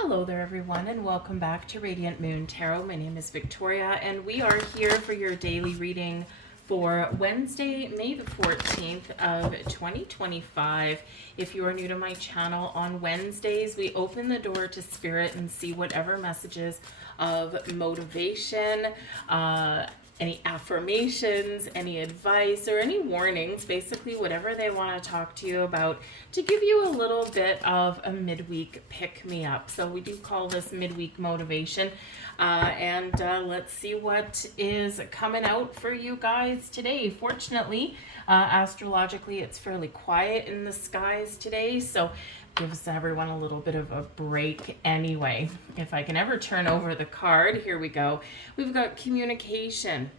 Hello there, everyone, and welcome back to Radiant Moon Tarot. My name is Victoria, and we are here for your daily reading for Wednesday, May the 14th of 2025. If you are new to my channel, on Wednesdays, we open the door to spirit and see whatever messages of motivation, any affirmations, any advice, or any warnings, basically whatever they want to talk to you about, to give you a little bit of a midweek pick-me-up. So we do call this midweek motivation. Let's see what is coming out for you guys today. Fortunately, astrologically, it's fairly quiet in the skies today, so gives everyone a little bit of a break anyway. If I can ever turn over the card, here we go. We've got communication.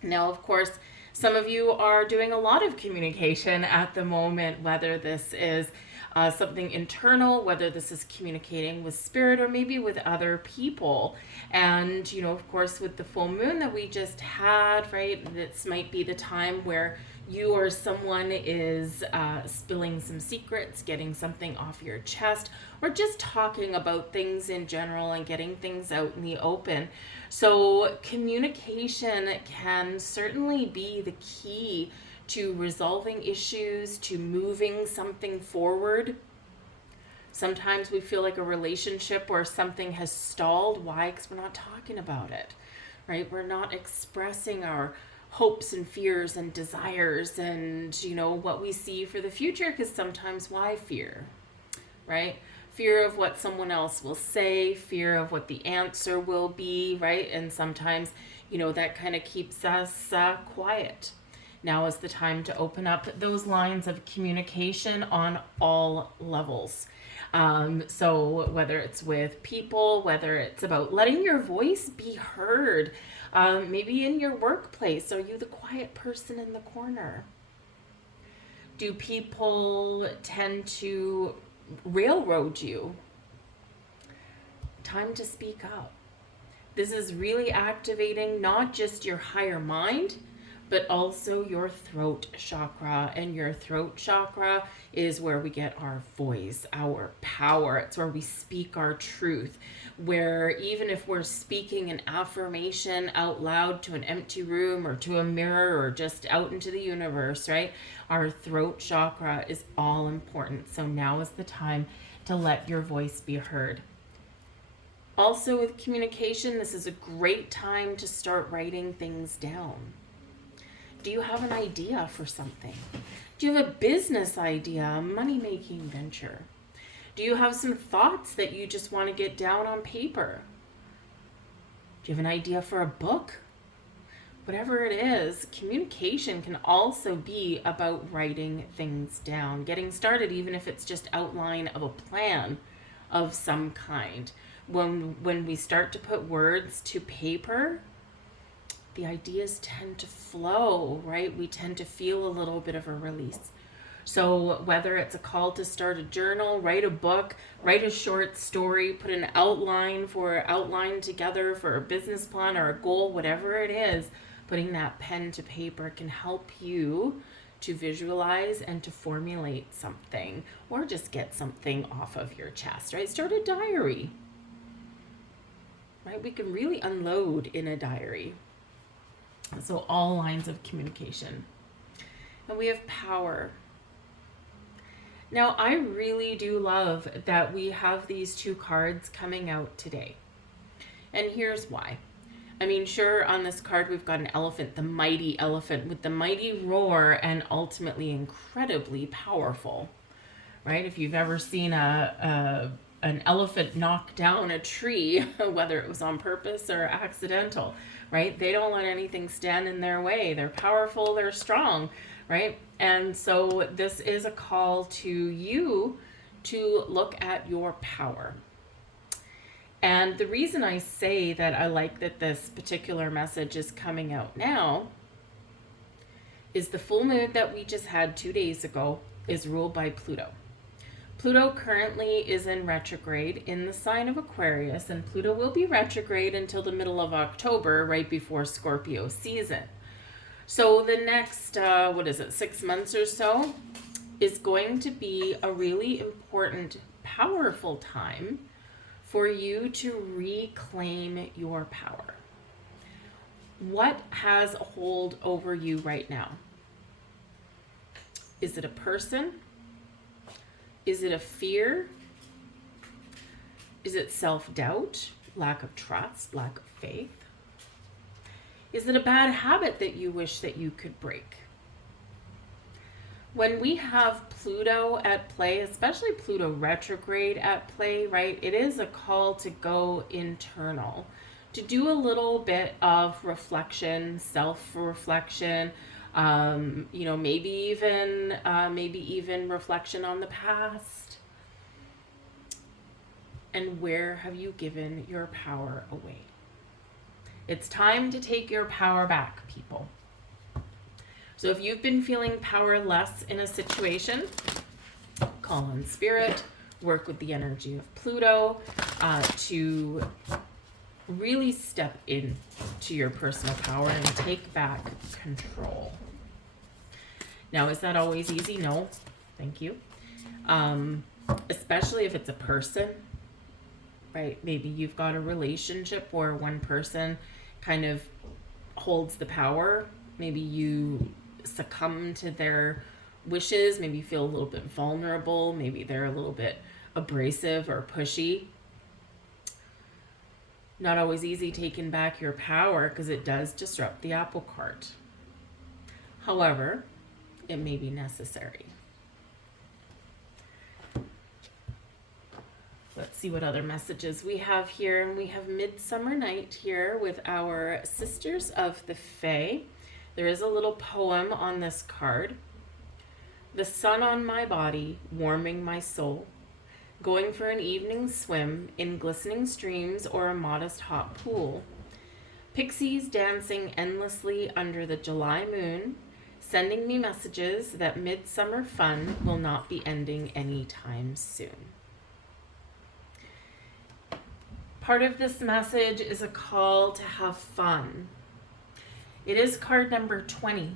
Now, of course, some of you are doing a lot of communication at the moment, whether this is something internal, whether this is communicating with spirit or maybe with other people. And, you know, of course, with the full moon that we just had, right, this might be the time where you or someone is spilling some secrets, getting something off your chest, or just talking about things in general and getting things out in the open. So communication can certainly be the key to resolving issues, to moving something forward. Sometimes we feel like a relationship or something has stalled. Why? Because we're not talking about it, right? We're not expressing our hopes and fears and desires and, you know, what we see for the future. Because sometimes why fear, right? Fear of what someone else will say, fear of what the answer will be, right? And sometimes, you know, that kind of keeps us quiet. Now is the time to open up those lines of communication on all levels. So whether it's with people, whether it's about letting your voice be heard, maybe in your workplace, are you the quiet person in the corner? Do people tend to railroad you? Time to speak up. This is really activating not just your higher mind, but also your throat chakra. And your throat chakra is where we get our voice, our power. It's where we speak our truth, where even if we're speaking an affirmation out loud to an empty room or to a mirror or just out into the universe, right? Our throat chakra is all important. So now is the time to let your voice be heard. Also with communication, this is a great time to start writing things down. Do you have an idea for something? Do you have a business idea, a money-making venture? Do you have some thoughts that you just want to get down on paper? Do you have an idea for a book? Whatever it is, communication can also be about writing things down, getting started, even if it's just outline of a plan of some kind. When we start to put words to paper, the ideas tend to flow, right? We tend to feel a little bit of a release. So whether it's a call to start a journal, write a book, write a short story, put an outline together for a business plan or a goal, whatever it is, putting that pen to paper can help you to visualize and to formulate something, or just get something off of your chest, right? Start a diary, right? We can really unload in a diary. So all lines of communication. And we have power. Now, I really do love that we have these two cards coming out today. And here's why. I mean, sure, on this card, we've got an elephant, the mighty elephant with the mighty roar, and ultimately incredibly powerful, right? If you've ever seen an elephant knock down a tree, whether it was on purpose or accidental, right? They don't let anything stand in their way. They're powerful, they're strong, right? And so this is a call to you to look at your power. And the reason I say that I like that this particular message is coming out now is the full moon that we just had 2 days ago is ruled by Pluto. Pluto currently is in retrograde in the sign of Aquarius, and Pluto will be retrograde until the middle of October, right before Scorpio season. So the next, 6 months or so is going to be a really important, powerful time for you to reclaim your power. What has a hold over you right now? Is it a person? Is it a fear? Is it self-doubt, lack of trust, lack of faith? Is it a bad habit that you wish that you could break? When we have Pluto at play, especially Pluto retrograde at play, right, it is a call to go internal, to do a little bit of reflection, self-reflection, maybe even reflection on the past. And where have you given your power away? It's time to take your power back, people. So if you've been feeling powerless in a situation, call on spirit, work with the energy of Pluto to really step in to your personal power and take back control. Now, is that always easy? No, thank you. Especially if it's a person, right? Maybe you've got a relationship where one person kind of holds the power. Maybe you succumb to their wishes. Maybe you feel a little bit vulnerable. Maybe they're a little bit abrasive or pushy. Not always easy taking back your power because it does disrupt the apple cart. However, it may be necessary. Let's see what other messages we have here. And we have Midsummer Night here with our Sisters of the Fae. There is a little poem on this card. The sun on my body, warming my soul. Going for an evening swim in glistening streams or a modest hot pool. Pixies dancing endlessly under the July moon, sending me messages that midsummer fun will not be ending anytime soon. Part of this message is a call to have fun. It is card number 20.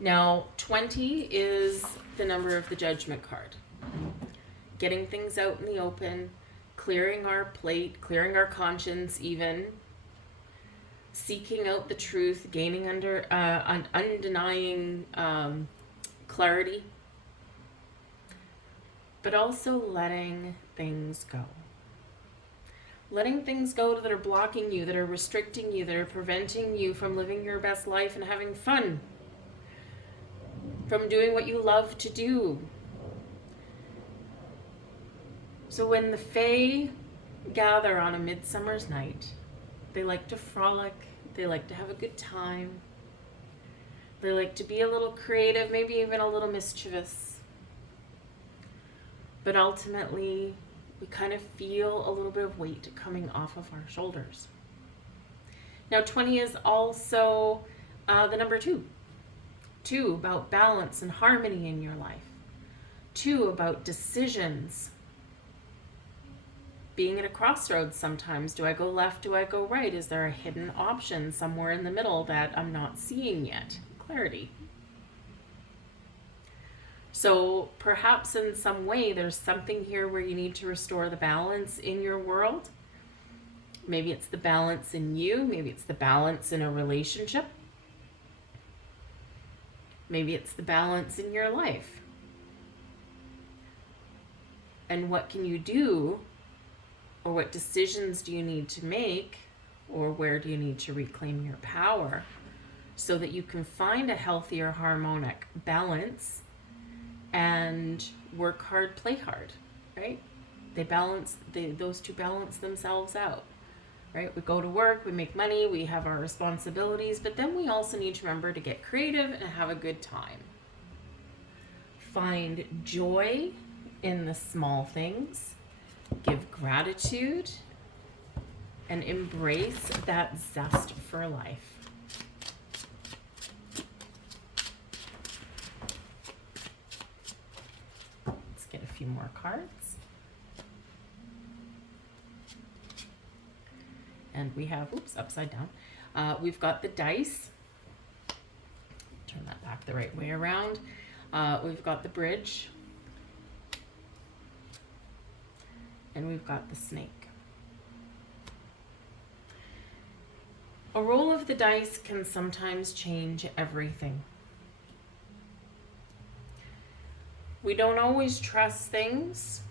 Now, 20 is the number of the Judgment card. Getting things out in the open, clearing our plate, clearing our conscience even, seeking out the truth, gaining undenying clarity, but also letting things go. Letting things go that are blocking you, that are restricting you, that are preventing you from living your best life and having fun, from doing what you love to do. So when the Fae gather on a midsummer's night, they like to frolic, they like to have a good time, they like to be a little creative, maybe even a little mischievous. But ultimately, we kind of feel a little bit of weight coming off of our shoulders. Now, 20 is also the number 2. 2, about balance and harmony in your life. 2, about decisions. Being at a crossroads sometimes. Do I go left? Do I go right? Is there a hidden option somewhere in the middle that I'm not seeing yet? Clarity. So perhaps in some way there's something here where you need to restore the balance in your world. Maybe it's the balance in you. Maybe it's the balance in a relationship. Maybe it's the balance in your life. And what can you do, or what decisions do you need to make, or where do you need to reclaim your power so that you can find a healthier harmonic balance and work hard, play hard, right? Those two balance themselves out, right? We go to work, we make money, we have our responsibilities, but then we also need to remember to get creative and have a good time. Find joy in the small things, give gratitude, and embrace that zest for life. Get a few more cards. And we have, upside down. We've got the dice. Turn that back the right way around. We've got the bridge. And we've got the snake. A roll of the dice can sometimes change everything. We don't always trust things.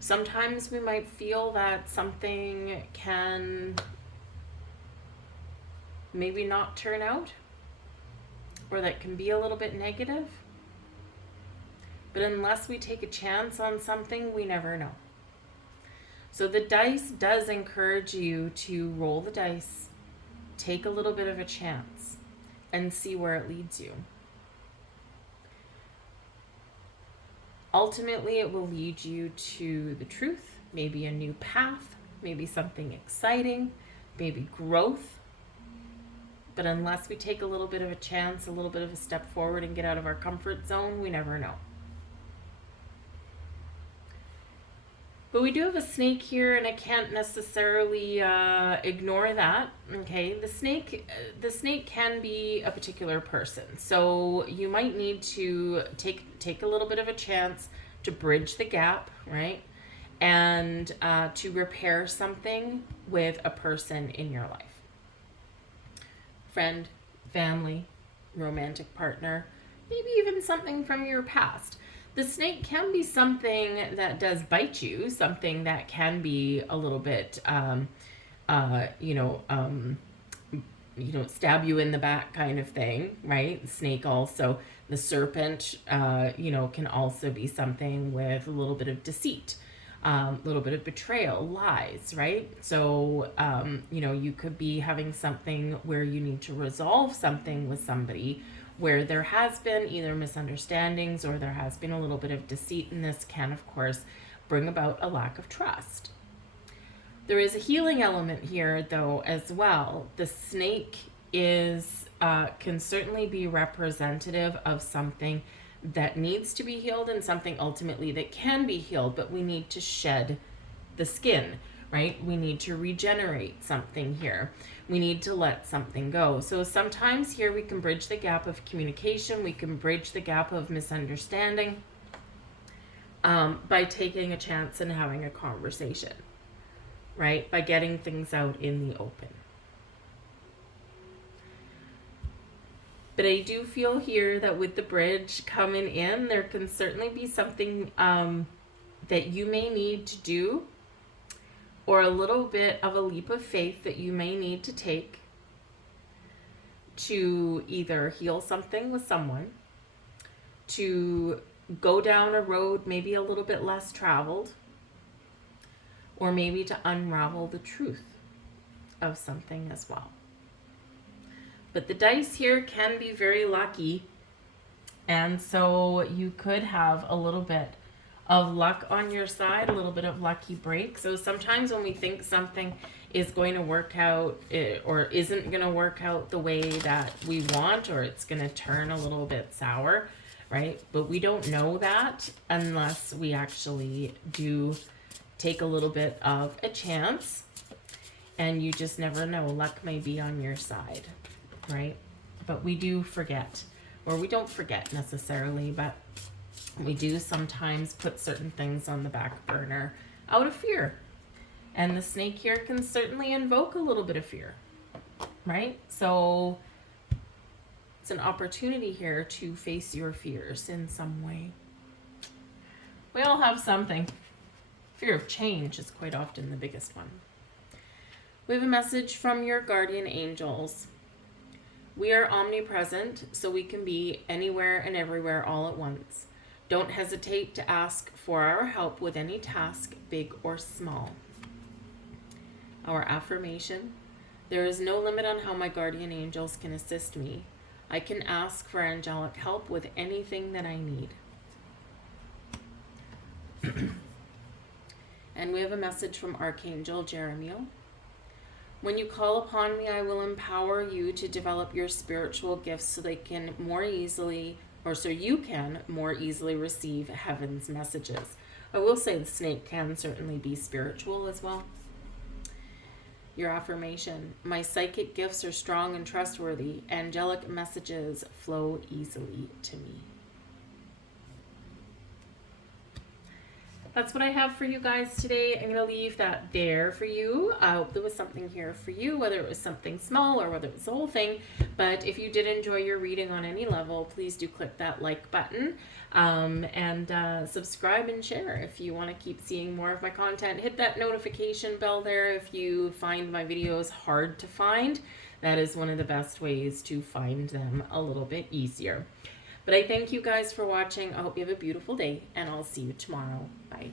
Sometimes we might feel that something can maybe not turn out, or that can be a little bit negative. But unless we take a chance on something, we never know. So the dice does encourage you to roll the dice, take a little bit of a chance, and see where it leads you. Ultimately, it will lead you to the truth, maybe a new path, maybe something exciting, maybe growth. But unless we take a little bit of a chance, a little bit of a step forward and get out of our comfort zone, we never know. But we do have a snake here, and I can't necessarily ignore that. Okay, the snake can be a particular person, so you might need to take a little bit of a chance to bridge the gap, right? And to repair something with a person in your life. Friend, family, romantic partner, maybe even something from your past. The snake can be something that does bite you, something that can be a little bit, stab you in the back kind of thing, right? Snake also, the serpent, can also be something with a little bit of deceit, a little bit of betrayal, lies, right? So, you could be having something where you need to resolve something with somebody where there has been either misunderstandings or there has been a little bit of deceit, and this can, of course, bring about a lack of trust. There is a healing element here, though, as well. The snake can certainly be representative of something that needs to be healed and something ultimately that can be healed, but we need to shed the skin, right? We need to regenerate something here. We need to let something go. So sometimes here we can bridge the gap of communication. We can bridge the gap of misunderstanding by taking a chance and having a conversation, right? By getting things out in the open. But I do feel here that with the bridge coming in, there can certainly be something that you may need to do, or a little bit of a leap of faith that you may need to take to either heal something with someone, to go down a road maybe a little bit less traveled, or maybe to unravel the truth of something as well. But the dice here can be very lucky, and so you could have a little bit of luck on your side, a little bit of lucky break. So sometimes when we think something is going to work out or isn't going to work out the way that we want, or it's going to turn a little bit sour, right? But we don't know that unless we actually do take a little bit of a chance, and you just never know. Luck may be on your side, right? But we do forget, or we don't forget necessarily, but we do sometimes put certain things on the back burner out of fear. And the snake here can certainly invoke a little bit of fear, right? So it's an opportunity here to face your fears in some way. We all have something. Fear of change is quite often the biggest one. We have a message from your guardian angels. We are omnipresent, so we can be anywhere and everywhere all at once. Don't hesitate to ask for our help with any task, big or small. Our affirmation: there is no limit on how my guardian angels can assist me. I can ask for angelic help with anything that I need. And we have a message from Archangel Jeremiel. When you call upon me, I will empower you to develop your spiritual gifts so you can more easily receive heaven's messages. I will say the snake can certainly be spiritual as well. Your affirmation: my psychic gifts are strong and trustworthy. Angelic messages flow easily to me. that's what I have for you guys today. I'm going to leave that there for you. I hope there was something here for you, whether it was something small or whether it was the whole thing. But if you did enjoy your reading on any level, please do click that like button and subscribe and share if you want to keep seeing more of my content. Hit that notification bell there if you find my videos hard to find. That is one of the best ways to find them a little bit easier. But I thank you guys for watching. I hope you have a beautiful day, and I'll see you tomorrow. Bye.